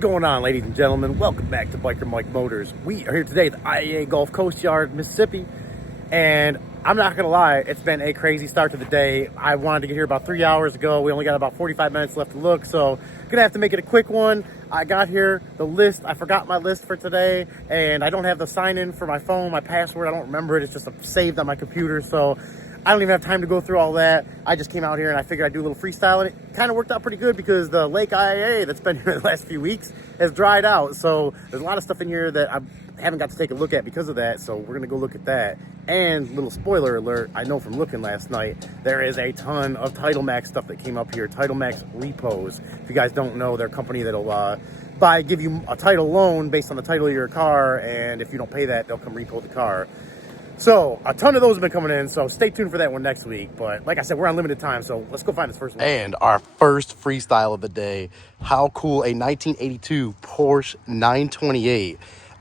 going on, ladies and gentlemen? Welcome back to Biker Mike Motors. We are here today at the IAA Gulf Coast Yard, Mississippi, and I'm not gonna lie, it's been a crazy start to the day. I wanted to get here about 3 hours ago. We only got about 45 minutes left to look, so gonna have to make it a quick one. I got here, the list, I forgot my list for today, and I don't have the sign in for my phone, my password, I don't remember it. It's just saved on my computer, so I don't even have time to go through all that. I just came out here and I figured I'd do a little freestyle, and it kind of worked out pretty good because the Lake IAA that's been here the last few weeks has dried out. So there's a lot of stuff in here that I haven't got to take a look at because of that. So we're gonna go look at that. And little spoiler alert, I know from looking last night, there is a ton of Title Max stuff that came up here. Title Max repos. If you guys don't know, they're a company that'll give you a title loan based on the title of your car, and if you don't pay that, they'll come repo the car. So a ton of those have been coming in, so stay tuned for that one next week. But like I said, we're on limited time, so let's go find this first one. And our first freestyle of the day. How cool, a 1982 Porsche 928.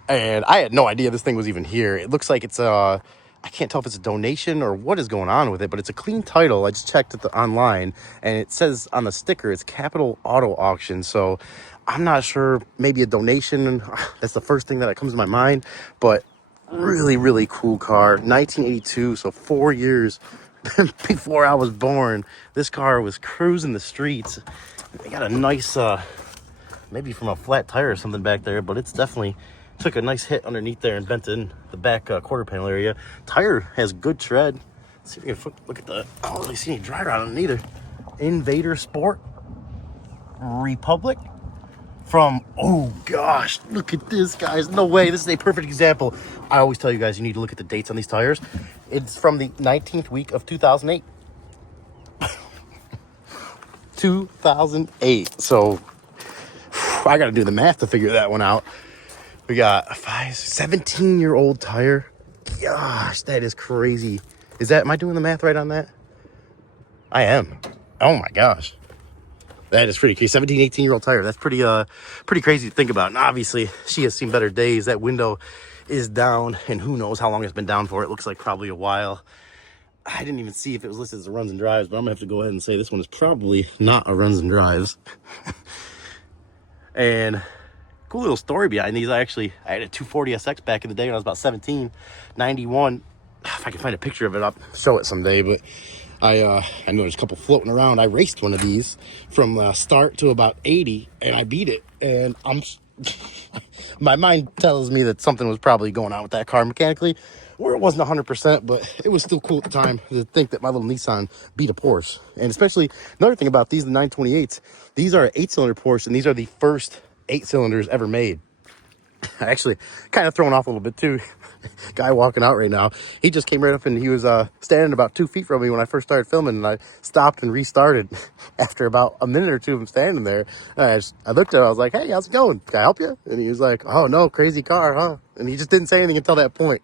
And I had no idea this thing was even here. It looks like it's I can't tell if it's a donation or what is going on with it, but it's a clean title. I just checked it online, and it says on the sticker, it's Capital Auto Auction. So I'm not sure, maybe a donation. That's the first thing that comes to my mind, but really cool car. 1982, so 4 years before I was born. This car was cruising the streets. They got a nice maybe from a flat tire or something back there, but it's definitely took a nice hit underneath there and bent in the back quarter panel area. Tire has good tread. Let's see if we can look at the, I don't really see any dryer on it either. Invader Sport Republic from, oh gosh, look at this, guys. No way, this is a perfect example. I always tell you guys, you need to look at the dates on these tires. It's from the 19th week of 2008. 2008. So I gotta do the math to figure that one out. We got a 17-year-old tire. Gosh, that is crazy. Am I doing the math right on that? I am. Oh my gosh. That is pretty crazy. 17, 18-year-old tire. That's pretty crazy to think about. And obviously, she has seen better days. That window is down, and who knows how long it's been down for. It looks like probably a while. I didn't even see if it was listed as a runs and drives, but I'm going to have to go ahead and say this one is probably not a runs and drives. And cool little story behind these. I had a 240SX back in the day when I was about 17, 91. If I can find a picture of it, I'll show it someday, but I know there's a couple floating around. I raced one of these from start to about 80, and I beat it. And my mind tells me that something was probably going on with that car mechanically, where it wasn't 100%, but it was still cool at the time to think that my little Nissan beat a Porsche. And especially another thing about these, the 928s, these are an 8-cylinder Porsche, and these are the first 8 cylinders ever made. Actually, kind of thrown off a little bit too. Guy walking out right now, he just came right up and he was standing about 2 feet from me when I first started filming, and I stopped and restarted after about a minute or two of him standing there. And I looked at him, I was like, hey, how's it going? Can I help you? And he was like, oh no, crazy car, huh? And he just didn't say anything until that point.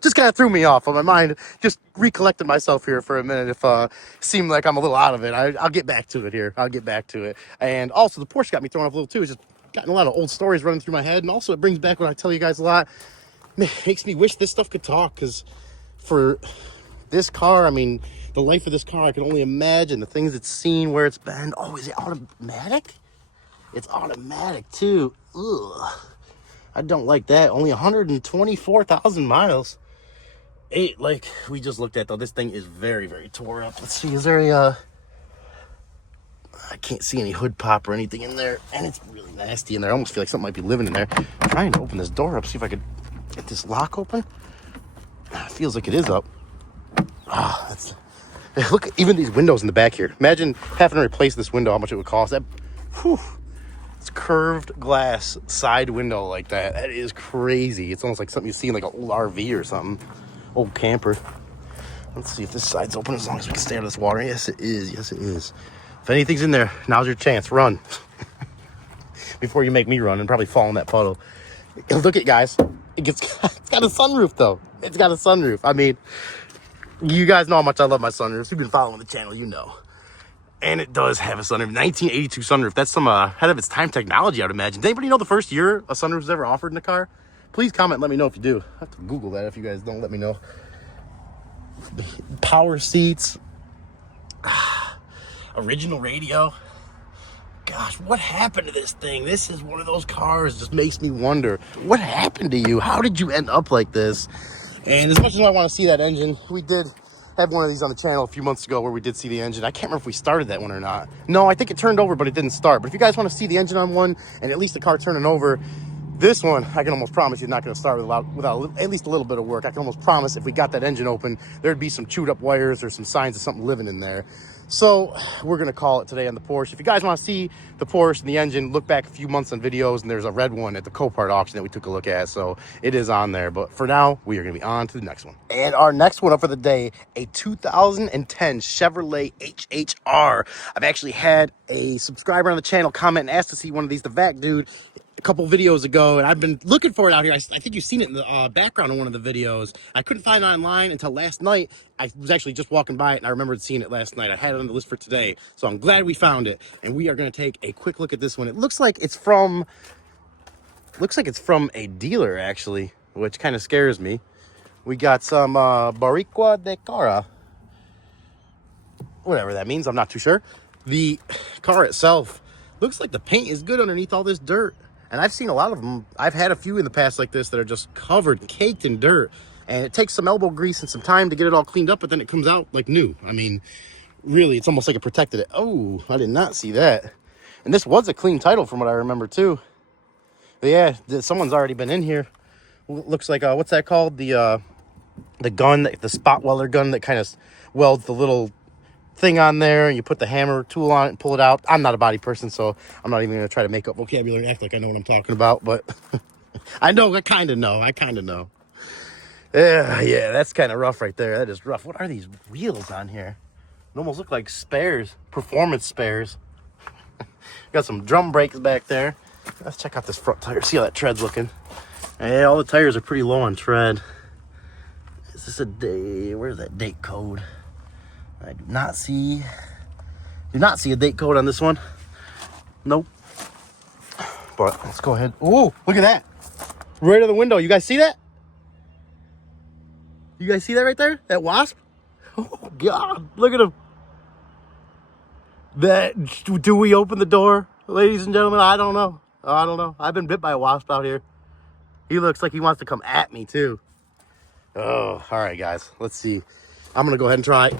Just kind of threw me off on my mind. Just recollected myself here for a minute. If seemed like I'm a little out of it, I'll get back to it here. I'll get back to it. And also the Porsche got me thrown off a little too. It's just gotten a lot of old stories running through my head, and also it brings back what I tell you guys a lot. Makes me wish this stuff could talk, because for this car, I mean, the life of this car, I can only imagine the things it's seen, where it's been. Oh, is it automatic? It's automatic too. Ugh, I don't like that. Only 124,000 miles. Like we just looked at though, this thing is very tore up. Let's see, is there a I can't see any hood pop or anything in there, and it's really nasty in there. I almost feel like something might be living in there. I'm trying to open this door up, see if I could get this lock open. It feels like it is up. Look, even these windows in the back here. Imagine having to replace this window, how much it would cost. It's curved glass side window like that. That is crazy. It's almost like something you see in like an old RV or something. Old camper. Let's see if this side's open, as long as we can stay out of this water. Yes, it is. Yes, it is. If anything's in there, now's your chance. Run. Before you make me run and probably fall in that puddle. Look at, guys. It's got a sunroof, though. It's got a sunroof. I mean, you guys know how much I love my sunroofs. You've been following the channel, you know. And it does have a sunroof. 1982 sunroof. That's some ahead of its time technology, I would imagine. Does anybody know the first year a sunroof was ever offered in a car? Please comment and let me know if you do. I have to Google that if you guys don't let me know. Power seats. Original radio. gosh, what happened to this thing? This is one of those cars, just makes me wonder, what happened to you? How did you end up like this? And as much as I want to see that engine, we did have one of these on the channel a few months ago where we did see the engine. I can't remember if we started that one or not. No, I think it turned over, but it didn't start. But if you guys want to see the engine on one and at least the car turning over, this one, I can almost promise you, not going to start without at least a little bit of work. I can almost promise if we got that engine open, there'd be some chewed up wires or some signs of something living in there. So we're going to call it today on the Porsche. If you guys want to see the Porsche and the engine, look back a few months on videos, and there's a red one at the Copart auction that we took a look at. So it is on there. But for now, we are going to be on to the next one. And our next one up for the day, a 2010 Chevrolet HHR. I've actually had a subscriber on the channel comment and asked to see one of these. The VAC dude, a couple videos ago, and I've been looking for it out here. I think you've seen it in the background of one of the videos. I couldn't find it online until last night. I was actually just walking by it, and I remembered seeing it last night. I had it on the list for today, so I'm glad we found it. And we are going to take a quick look at this one. It looks like it's from a dealer, actually, which kind of scares me. We got some Barriqua de Cara, whatever that means. I'm not too sure. The car itself looks like the paint is good underneath all this dirt. And I've seen a lot of them. I've had a few in the past like this that are just covered, caked in dirt. And it takes some elbow grease and some time to get it all cleaned up, but then it comes out like new. I mean, really, it's almost like it protected it. Oh, I did not see that. And this was a clean title from what I remember too. But yeah, someone's already been in here. Looks like, what's that called? The gun, the spot welder gun that kind of welds the little thing on there, and you put the hammer tool on it and pull it out. I'm not a body person, so I'm not even going to try to make up vocabulary and act like I know what I'm talking about, but I kind of know. Yeah, that's kind of rough right there. That is rough. What are these wheels on here? They almost look like spares, performance spares. Got some drum brakes back there. Let's check out this front tire, see how that tread's looking. Yeah, all the tires are pretty low on tread. Is this a day? Where's that date code? I do not see a date code on this one. Nope. But let's go ahead. Oh, look at that. Right out the window. You guys see that? You guys see that right there? That wasp? Oh, God. Look at him. Do we open the door, ladies and gentlemen? I don't know. I've been bit by a wasp out here. He looks like he wants to come at me, too. Oh, all right, guys. Let's see. I'm going to go ahead and try.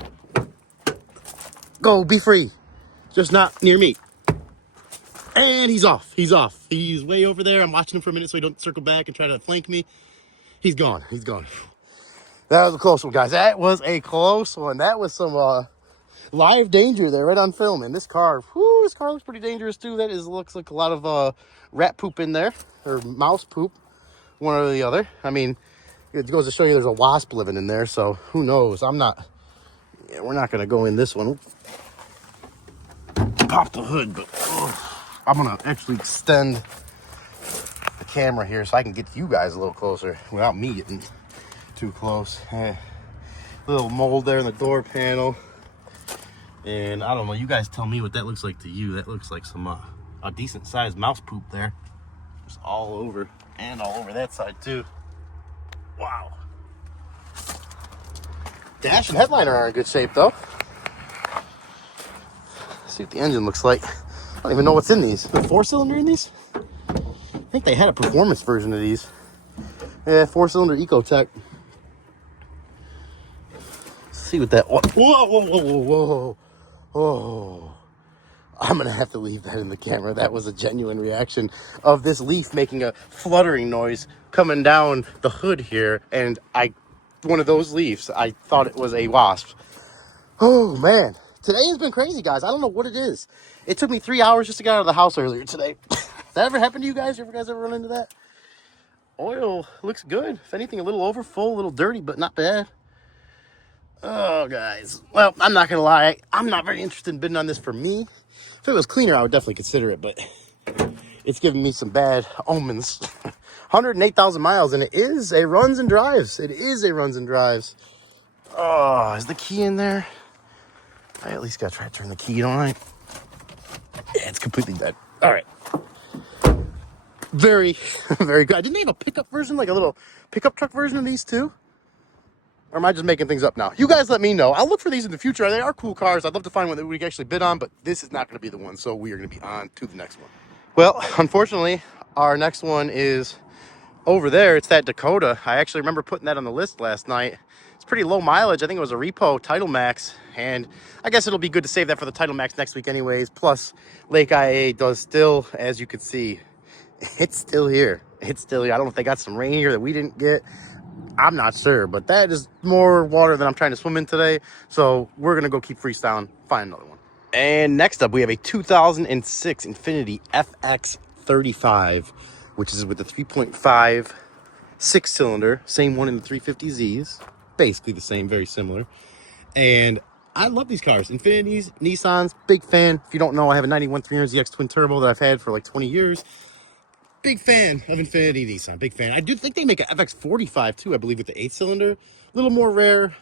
Go, be free. Just not near me. And he's off. He's way over there. I'm watching him for a minute so he don't circle back and try to flank me. He's gone. That was a close one, guys. That was a close one. That was some live danger there, right on film. And this car looks pretty dangerous too. Looks like a lot of rat poop in there, or mouse poop, one or the other. I mean, it goes to show you there's a wasp living in there, so who knows? We're not going to go in this one. Pop the hood, but I'm going to actually extend the camera here so I can get you guys a little closer without me getting too close. Little mold there in the door panel. And I don't know, you guys tell me what that looks like to you. That looks like some a decent sized mouse poop there. Just all over, and all over that side too. Wow. Dash and headliner are in good shape though. Let's see what the engine looks like. I don't even know what's in these. The 4-cylinder in these? I think they had a performance version of these. Yeah, 4-cylinder Ecotech. Let's see what that. Whoa. Oh, I'm going to have to leave that in the camera. That was a genuine reaction of this leaf making a fluttering noise coming down the hood here. And one of those leaves, I thought it was a wasp. Oh, man. Today has been crazy, guys. I don't know what it is. It took me 3 hours just to get out of the house earlier today. That ever happened to you guys? You guys ever run into that? Oil looks good. If anything, a little overfull, a little dirty, but not bad. Oh, guys. Well, I'm not going to lie. I'm not very interested in bidding on this for me. If it was cleaner, I would definitely consider it, but it's giving me some bad omens. 108,000 miles, and it is a runs and drives. Oh, is the key in there? I at least got to try to turn the key, don't I? Yeah, it's completely dead. All right. Very, very good. Didn't they have a pickup version, like a little pickup truck version of these too? Or am I just making things up now? You guys let me know. I'll look for these in the future. They are cool cars. I'd love to find one that we can actually bid on, but this is not going to be the one. So we are going to be on to the next one. Well, unfortunately, our next one is over there. It's that Dakota. I actually remember putting that on the list last night. It's pretty low mileage. I think it was a repo Title Max, and I guess it'll be good to save that for the Title Max next week anyways. Plus, Lake IA does still, as you can see, it's still here. It's still here. I don't know if they got some rain here that we didn't get. I'm not sure, but that is more water than I'm trying to swim in today. So we're going to go keep freestyling, find another one. And next up, we have a 2006 Infiniti FX35, which is with the 3.5 six-cylinder, same one in the 350Zs, basically the same, very similar. And I love these cars, Infinitis, Nissans, big fan. If you don't know, I have a 91 300ZX twin turbo that I've had for like 20 years. Big fan of Infiniti Nissan, big fan. I do think they make an FX45 too, I believe, with the 8-cylinder. A little more rare.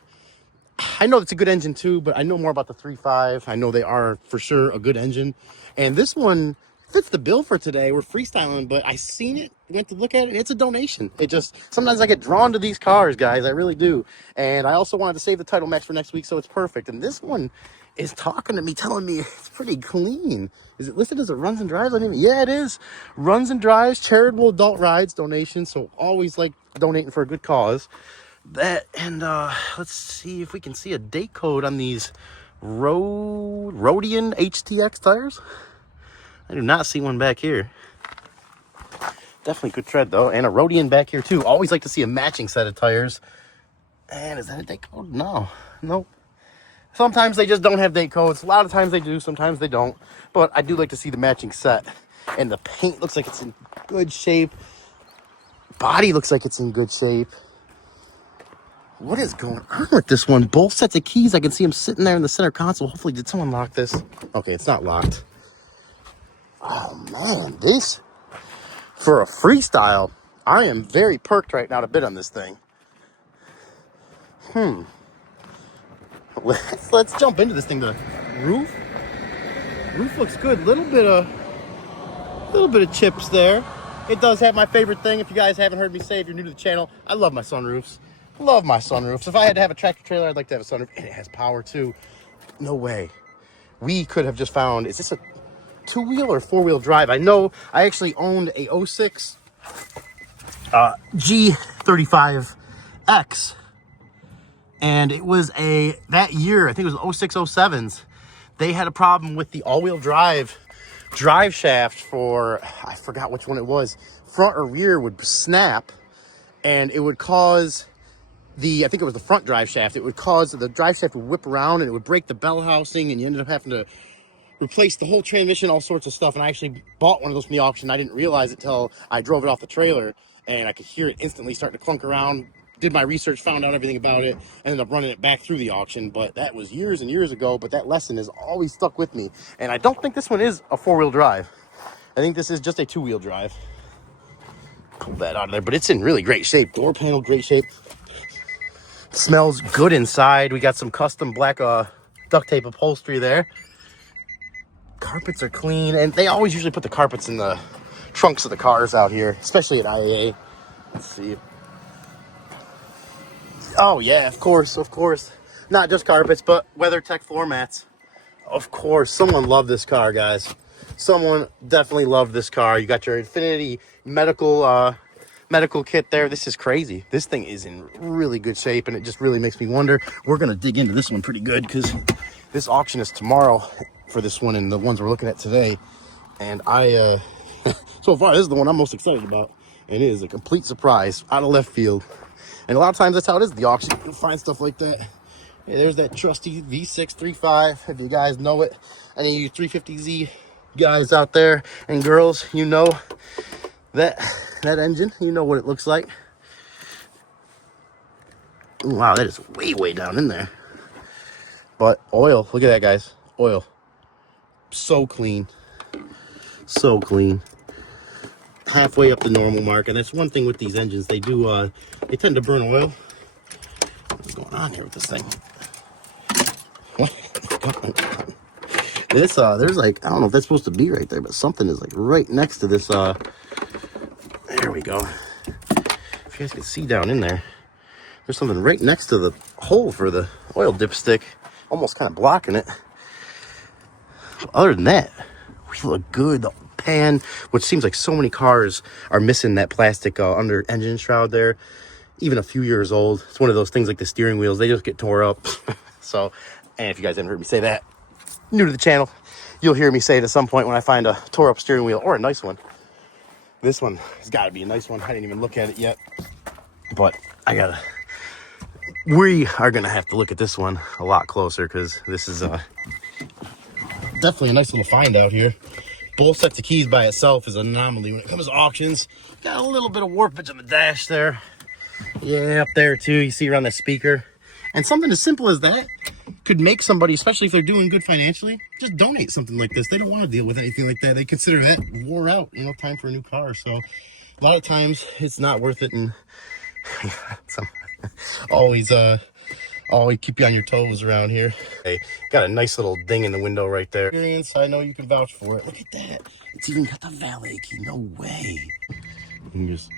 I know it's a good engine too, but I know more about the 3.5. I know they are for sure a good engine. And this one fits the bill for today. We're freestyling, but I seen it, went to look at it. It's a donation. It just, sometimes I get drawn to these cars, guys. I really do. And I also wanted to save the Title Max for next week, so it's perfect. And this one is talking to me, telling me it's pretty clean. Is it listed as a runs and drives? Yeah, it is. Runs and drives, charitable adult rides, donation. So always like donating for a good cause. That, and let's see if we can see a date code on these Rodian HTX tires. I do not see one back here. Definitely good tread though, and a Rodian back here too. Always like to see a matching set of tires. And is that a date code? No, nope. Sometimes they just don't have date codes. A lot of times they do, sometimes they don't. But I do like to see the matching set. And the paint looks like it's in good shape. Body looks like it's in good shape. What is going on with this one? Both sets of keys, I can see them sitting there in the center console. Hopefully, did someone lock this? Okay, it's not locked. Oh man, this, for a freestyle, I am very perked right now to bid on this thing. Let's jump into this thing. The roof looks good. Little bit of chips there. It does have my favorite thing. If you guys haven't heard me say, if you're new to the channel, I love my sunroofs. Love my sunroofs. If I had to have a tractor trailer, I'd like to have a sunroof. And it has power too. No way. We could have just found, is this a two-wheel or four-wheel drive? I know I actually owned a '06 G35X. And it was that year, I think it was 06, 07s. They had a problem with the all-wheel drive shaft for, I forgot which one it was. Front or rear would snap, and it would cause I think it was the front drive shaft. It would cause the drive shaft to whip around, and it would break the bell housing, and you ended up having to replace the whole transmission, all sorts of stuff. And I actually bought one of those from the auction. I didn't realize it till I drove it off the trailer, and I could hear it instantly starting to clunk around. Did my research, found out everything about it, ended up running it back through the auction. But that was years and years ago, but that lesson has always stuck with me. And I don't think this one is a four-wheel drive. I think this is just a two-wheel drive. Pull that out of there, but it's in really great shape. Door panel, great shape. Smells good inside. We got some custom black duct tape upholstery there. Carpets are clean, and they always usually put the carpets in the trunks of the cars out here, especially at IAA. Let's see. Oh yeah, of course. Not just carpets, but WeatherTech floor mats. Of course, someone loved this car, guys. Someone definitely loved this car. You got your Infiniti medical kit there. This is crazy. This thing is in really good shape, and it just really makes me wonder. We're gonna dig into this one pretty good because this auction is tomorrow for this one and the ones we're looking at today. And I so far this is the one I'm most excited about, and it is a complete surprise out of left field. And a lot of times that's how it is at the auction. You'll find stuff like that. Yeah, there's that trusty V6 3.5, if you guys know it. Any of you 350Z guys out there and girls, you know that engine, you know what it looks like. Ooh, wow, that is way down in there. But oil, look at that, guys. Oil, so clean, halfway up the normal mark. And that's one thing with these engines, they tend to burn oil. What's going on here with this thing? This there's like, I don't know if that's supposed to be right there, but something is like right next to this. There we go. If you guys can see down in there, There's something right next to the hole for the oil dipstick, almost kind of blocking it. Other than that, we look good. The pan, which seems like so many cars are missing that plastic under engine shroud there, even a few years old. It's one of those things like the steering wheels, they just get tore up. So, and if you guys haven't heard me say that, new to the channel, you'll hear me say it at some point when I find a tore up steering wheel or a nice one. This one has got to be a nice one. I didn't even look at it yet, but we are gonna have to look at this one a lot closer, because this is definitely a nice little find out here. Both sets of keys by itself is an anomaly when it comes to auctions. Got a little bit of warpage on the dash there. Yeah, up there too. You see around that speaker. And something as simple as that could make somebody, especially if they're doing good financially, just donate something like this. They don't want to deal with anything like that. They consider that wore out, you know, time for a new car. So a lot of times it's not worth it. And always keep you on your toes around here. Hey, got a nice little ding in the window right there. I know you can vouch for it. Look at that. It's even got the valet key. No way. You can just...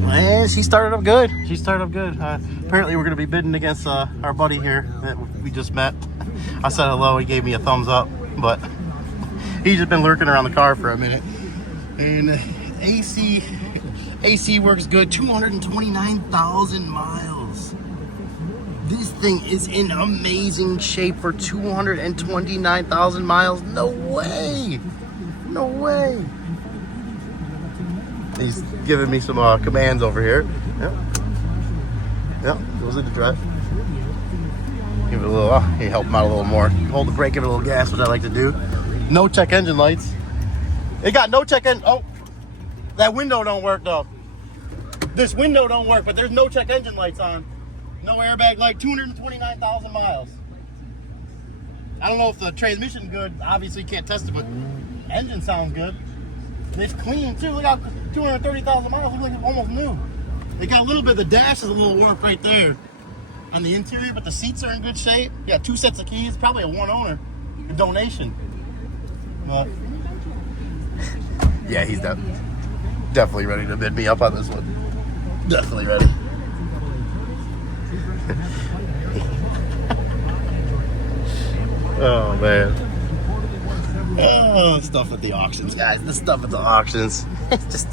Man, she started up good. She started up good. Apparently, we're going to be bidding against our buddy here that we just met. I said hello. He gave me a thumbs up, but he's just been lurking around the car for a minute. And AC works good. 229,000 miles. This thing is in amazing shape for 229,000 miles. No way. No way. He's giving me some commands over here. Yep, goes into drive. Give it a little, you help him out a little more. Hold the brake, give it a little gas, which I like to do. No check engine lights. It got no check engine. Oh, that window don't work though. This window don't work, but there's no check engine lights on. No airbag light, 229,000 miles. I don't know if the transmission good. Obviously you can't test it, but engine sounds good. It's clean too. Look out, 230,000 miles. Looks like it's almost new. They got a little bit of the dash is a little warped right there on the interior, but the seats are in good shape. You got 2 sets of keys, probably a one owner, a donation. But yeah, he's definitely ready to bid me up on this one. Definitely ready. Oh man. Oh, stuff at the auctions, guys. The stuff at the auctions. It's just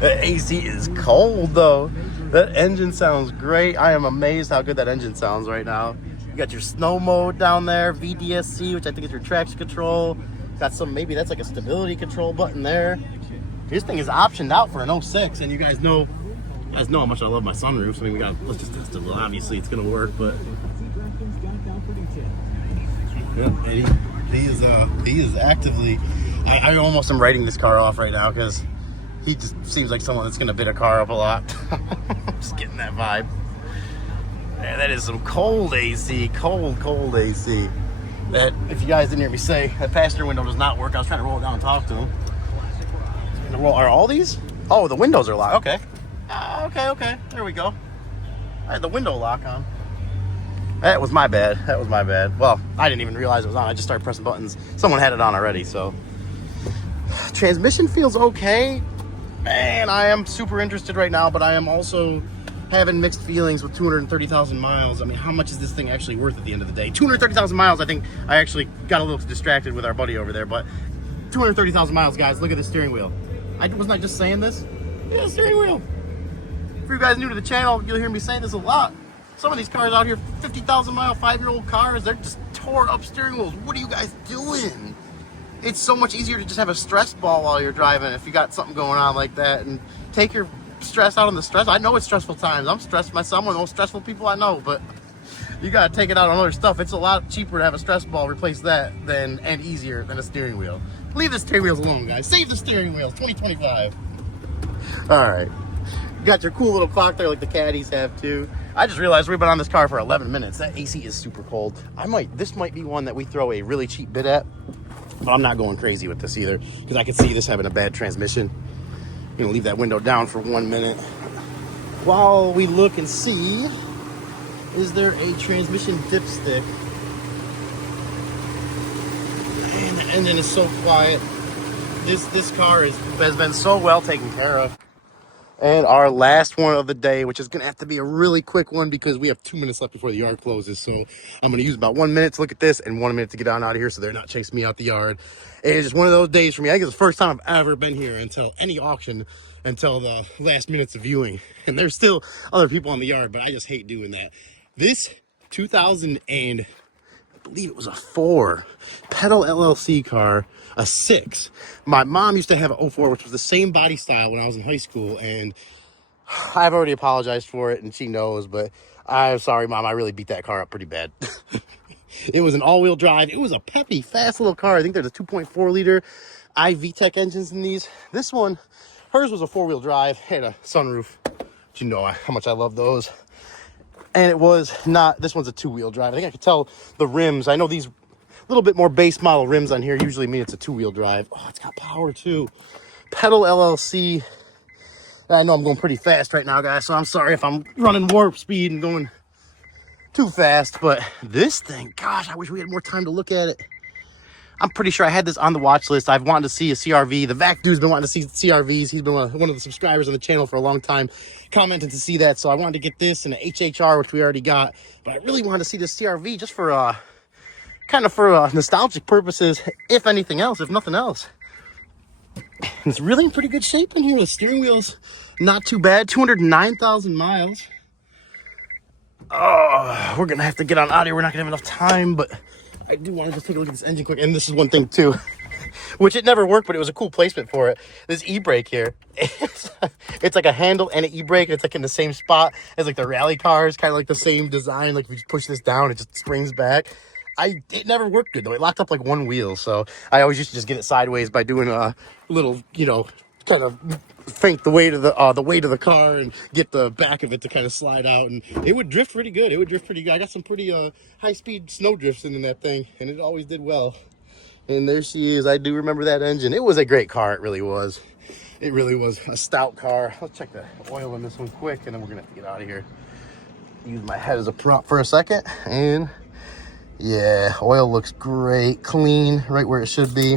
the AC is cold though. That engine sounds great. I am amazed how good that engine sounds right now. You got your snow mode down there, VDSC, which I think is your traction control. Got some, maybe that's like a stability control button there. This thing is optioned out for an 06, and you guys know how much I love my sunroofs. I mean, let's just test it. Well, obviously it's gonna work, but yeah, he is actively. I almost am writing this car off right now because he just seems like someone that's gonna bid a car up a lot. I'm just getting that vibe. Man, that is some cold AC, cold AC. That, if you guys didn't hear me say, that passenger window does not work. I was trying to roll it down and talk to him. Are all these? Oh, the windows are locked. Okay. Okay. There we go. I had the window lock on. That was my bad. Well, I didn't even realize it was on. I just started pressing buttons. Someone had it on already, so. Transmission feels okay. Man, I am super interested right now, but I am also having mixed feelings with 230,000 miles. I mean, how much is this thing actually worth at the end of the day? 230,000 miles, I think I actually got a little distracted with our buddy over there, but 230,000 miles, guys. Look at the steering wheel. Wasn't I just saying this? Yeah, steering wheel. For you guys new to the channel, you'll hear me saying this a lot. Some of these cars out here, 50,000 mile, 5-year-old cars, they're just tore up steering wheels. What are you guys doing? It's so much easier to just have a stress ball while you're driving if you got something going on like that, and take your stress out on the stress. I know it's stressful times. I'm stressed myself. I'm one of the most stressful people I know, but you gotta take it out on other stuff. It's a lot cheaper to have a stress ball replace that and easier than a steering wheel. Leave the steering wheels alone, guys. Save the steering wheels. 2025. All right. You got your cool little clock there like the caddies have too. I just realized we've been on this car for 11 minutes. That AC is super cold. This might be one that we throw a really cheap bid at, but I'm not going crazy with this either because I could see this having a bad transmission. I'm gonna leave that window down for 1 minute while we look and see, is there a transmission dipstick? Man, the engine is so quiet. This car has been so well taken care of. And our last one of the day, which is going to have to be a really quick one because we have 2 minutes left before the yard closes. So I'm going to use about 1 minute to look at this and 1 minute to get on out of here so they're not chasing me out the yard. And it's just one of those days for me. I think it's the first time I've ever been here until any auction, until the last minutes of viewing. And there's still other people on the yard, but I just hate doing that. This 2000 and I believe it was a 4 pedal LLC car, a 6. My mom used to have an 04, which was the same body style when I was in high school, and I've already apologized for it and she knows, but I'm sorry, Mom, I really beat that car up pretty bad. It was an all-wheel drive. It was a peppy, fast little car. I think there's a 2.4 liter iVTEC engines in these. This one, hers was a 4-wheel drive, had a sunroof. But you know how much I love those. And it was not, this one's a 2-wheel drive. I think I could tell the rims. I know these little bit more base model rims on here usually mean it's a 2-wheel drive. Oh, it's got power too. Pedal LLC. I know I'm going pretty fast right now, guys, so I'm sorry if I'm running warp speed and going too fast, but this thing, gosh, I wish we had more time to look at it. I'm pretty sure I had this on the watch list. I've wanted to see a CRV. The Vac dude's been wanting to see CRVs. He's been one of the subscribers on the channel for a long time, commenting to see that. So I wanted to get this and an HHR, which we already got. But I really wanted to see this CRV just for kind of for nostalgic purposes, if anything else, if nothing else. And it's really in pretty good shape in here. The steering wheel's not too bad. 209,000 miles. Oh, we're gonna have to get on out of here. We're not gonna have enough time, but I do want to just take a look at this engine quick. And this is one thing too, which it never worked, but it was a cool placement for it. This e-brake here, it's like a handle and an e-brake. It's like in the same spot as like the rally cars, kind of like the same design. Like if you just push this down, it just springs back. It never worked good though. It locked up like one wheel, so I always used to just get it sideways by doing a little, you know, kind of feint the weight of the car and get the back of it to kind of slide out, and it would drift pretty good. I got some pretty high-speed snow drifts in that thing, and it always did well. And there she is. I do remember that engine. It was a great car. It really was. It really was a stout car. Let's check the oil in this one quick, and then we're gonna have to get out of here. Use my head as a prop for a second, and yeah, oil looks great, clean, right where it should be.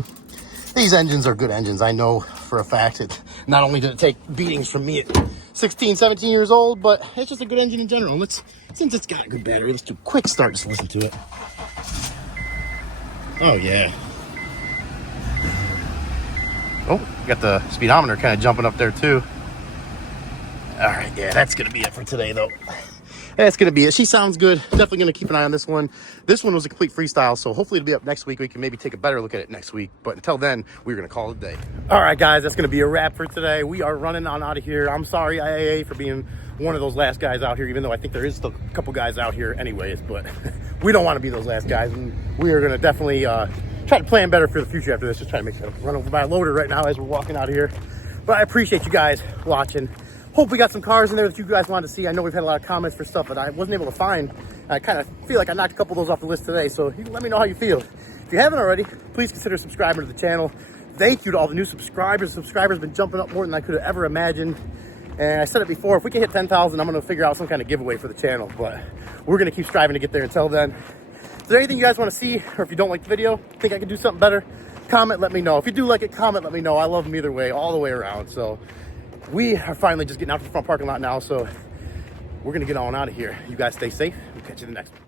These engines are good engines. I know for a fact. It not only did it take beatings from me at 16, 17 years old, but it's just a good engine in general. Since it's got a good battery, let's do a quick start. Just listen to it. Oh yeah. Oh, got the speedometer kind of jumping up there too. All right, yeah, that's gonna be it for today though. That's gonna be it. She sounds good. Definitely gonna keep an eye on this one. This one was a complete freestyle, so hopefully it'll be up next week. We can maybe take a better look at it next week, but until then, we're gonna call it a day. All right, guys, that's gonna be a wrap for today. We are running on out of here. I'm sorry, IAA, for being one of those last guys out here, even though I think there is still a couple guys out here anyways, but we don't want to be those last guys, and we are gonna definitely try to plan better for the future after this. Just try to make sure I don't run over by a loader right now as we're walking out of here. But I appreciate you guys watching. Hope we got some cars in there that you guys wanted to see. I know we've had a lot of comments for stuff that I wasn't able to find. I kind of feel like I knocked a couple of those off the list today, so you can let me know how you feel. If you haven't already, please consider subscribing to the channel. Thank you to all the new subscribers. Subscribers have been jumping up more than I could have ever imagined. And I said it before, if we can hit 10,000, I'm going to figure out some kind of giveaway for the channel. But we're going to keep striving to get there. Until then, is there anything you guys want to see? Or if you don't like the video, think I could do something better, comment, let me know. If you do like it, comment, let me know. I love them either way, all the way around. So we are finally just getting out to the front parking lot now, so we're gonna get on out of here. You guys stay safe. We'll catch you in the next one.